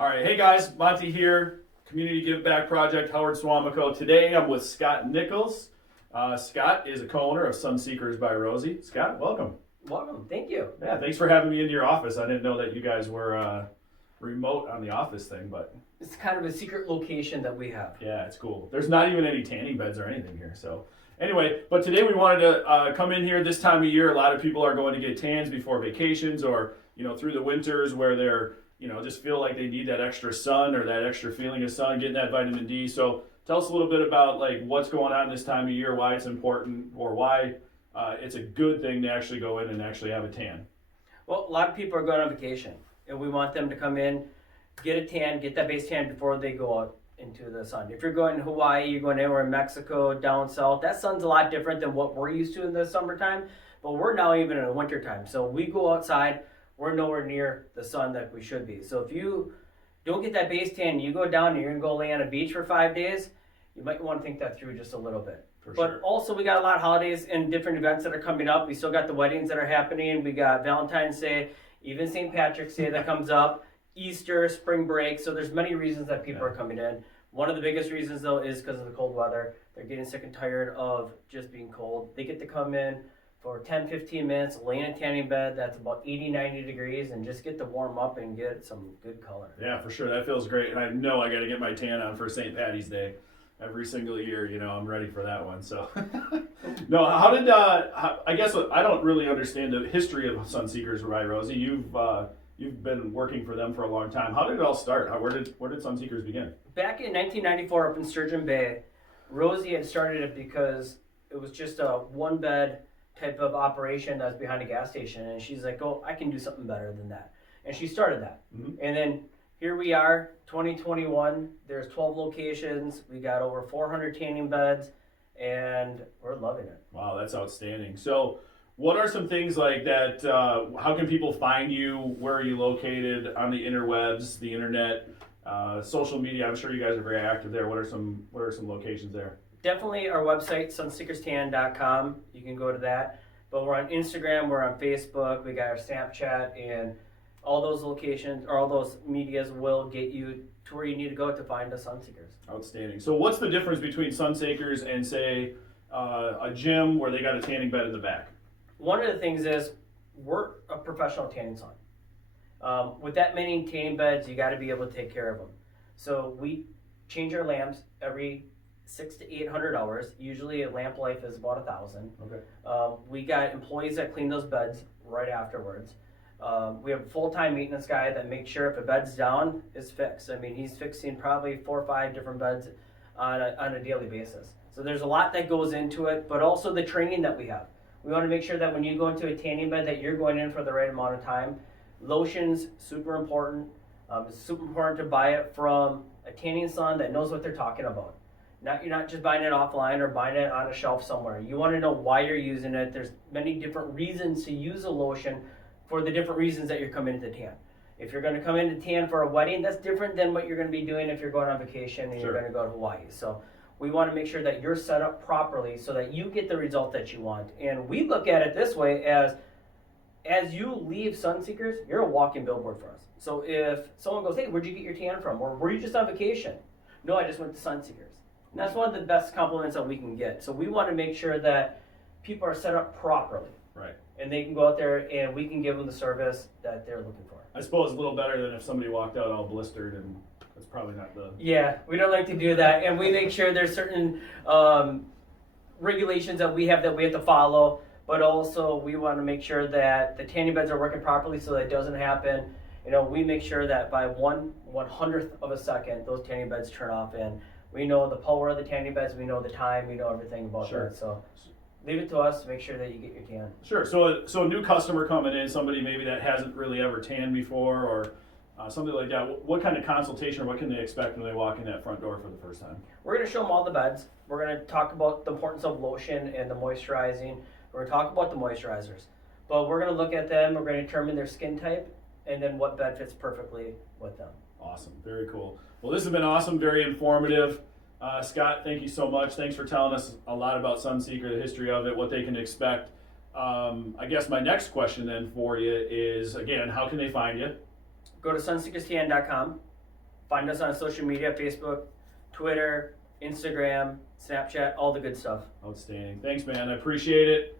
All right, hey guys, Monty here, Community Give Back Project, Howard-Suamico. Today I'm with Scott Nichols. Scott is a co-owner of SunSeekers by Rosie. Scott, welcome. Welcome, thank you. Yeah, thanks for having me into your office. I didn't know that you guys were remote on the office thing, but It's kind of a secret location that we have. yeah, it's cool. There's not even any tanning beds or anything here, so. Anyway, but today we wanted to come in here this time of year. A lot of people are going to get tans before vacations or, through the winters where they're, just feel like they need that extra sun or that extra feeling of sun, getting that vitamin D. So tell us a little bit about like what's going on this time of year, why it's important, or why it's a good thing to actually go in and actually have a tan. Well, a lot of people are going on vacation, and we want them to come in, get a tan, get that base tan before they go out into the sun. If you're going to Hawaii, you're going anywhere in Mexico, down south, that sun's a lot different than what we're used to in the summertime, but we're now even in the wintertime. So we go outside, we're nowhere near the sun that we should be. So if you don't get that base tan, you go down and you're going to go lay on a beach for 5 days, you might want to think that through just a little bit. But also we got a lot of holidays and different events that are coming up. We still got the weddings that are happening. We got Valentine's Day, even St. Patrick's Day that comes up, Easter, spring break. So there's many reasons that people are coming in. One of the biggest reasons though is because of the cold weather. They're getting sick and tired of just being cold. They get to come in for 10-15 minutes, lay in a tanning bed that's about 80-90 degrees and just get to warm up and get some good color. Yeah, for sure. That feels great. And I know I got to get my tan on for St. Patty's Day. Every single year, I'm ready for that one. So, no, I guess I don't really understand the history of SunSeekers by Rosie. You've been working for them for a long time. How did it all start? Where did SunSeekers begin? Back in 1994 up in Sturgeon Bay, Rosie had started it because it was just a one-bed type of operation that was behind a gas station. And she's like, oh, I can do something better than that. And she started that. Mm-hmm. And then here we are, 2021. There's 12 locations. We got over 400 tanning beds, and we're loving it. Wow, that's outstanding. So what are some things like that? How can people find you? Where are you located on the interwebs, the internet, social media? I'm sure you guys are very active there. What are some locations there? Definitely our website, sunseekerstan.com. You can go to that. But we're on Instagram, we're on Facebook, we got our Snapchat, and all those locations or all those medias will get you to where you need to go to find the SunSeekers. Outstanding. So what's the difference between SunSeekers and say a gym where they got a tanning bed in the back? One of the things is we're a professional tanning salon. With that many tanning beds, you got to be able to take care of them. So we change our lamps every 600 to 800 hours. Usually a lamp life is about 1,000. Okay. We got employees that clean those beds right afterwards. We have a full-time maintenance guy that makes sure if a bed's down, it's fixed. I mean, he's fixing probably 4 or 5 different beds on a daily basis. So there's a lot that goes into it, but also the training that we have. We want to make sure that when you go into a tanning bed that you're going in for the right amount of time. Lotion's super important. It's super important to buy it from a tanning salon that knows what they're talking about. You're not just buying it offline or buying it on a shelf somewhere. You want to know why you're using it. There's many different reasons to use a lotion for the different reasons that you're coming into tan. If you're going to come into tan for a wedding, that's different than what you're going to be doing if you're going on vacation and You're going to go to Hawaii. So we want to make sure that you're set up properly so that you get the result that you want. And we look at it this way as you leave SunSeekers, you're a walking billboard for us. So if someone goes, hey, where'd you get your tan from? Or were you just on vacation? No, I just went to SunSeekers. And that's one of the best compliments that we can get. So we want to make sure that people are set up properly. Right. And they can go out there and we can give them the service that they're looking for. I suppose a little better than if somebody walked out all blistered, and that's probably not the... Yeah, we don't like to do that. And we make sure there's certain regulations that we have to follow. But also we want to make sure that the tanning beds are working properly so that it doesn't happen. We make sure that by 1/100th of a second, those tanning beds turn off, and we know the power of the tanning beds, we know the time, we know everything about that. So leave it to us to make sure that you get your tan. Sure. So a new customer coming in, somebody maybe that hasn't really ever tanned before or something like that, what kind of consultation or what can they expect when they walk in that front door for the first time? We're going to show them all the beds. We're going to talk about the importance of lotion and the moisturizing. We're going to talk about the moisturizers. But we're going to look at them, we're going to determine their skin type, and then what bed fits perfectly with them. Awesome. Very cool. Well, this has been awesome, very informative. Scott, thank you so much. Thanks for telling us a lot about SunSeeker, the history of it, what they can expect. I guess my next question then for you is, again, how can they find you? Go to sunseekerstan.com. Find us on social media, Facebook, Twitter, Instagram, Snapchat, all the good stuff. Outstanding. Thanks, man. I appreciate it.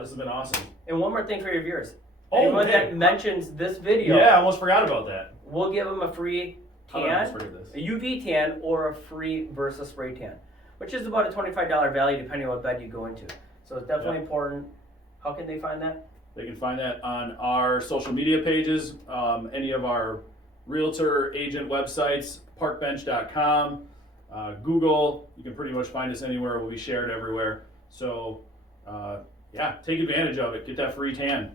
This has been awesome. And one more thing for your viewers. Oh, Anyone hey. that mentions this video, Yeah, I almost forgot about that. we'll give them a free How did I almost tan, forget this? a UV tan, or a free Versa spray tan, which is about a $25 value depending on what bed you go into. So it's definitely important. How can they find that? They can find that on our social media pages, any of our realtor agent websites, parkbench.com, Google. You can pretty much find us anywhere. We'll be shared everywhere. So, yeah, take advantage of it. Get that free tan.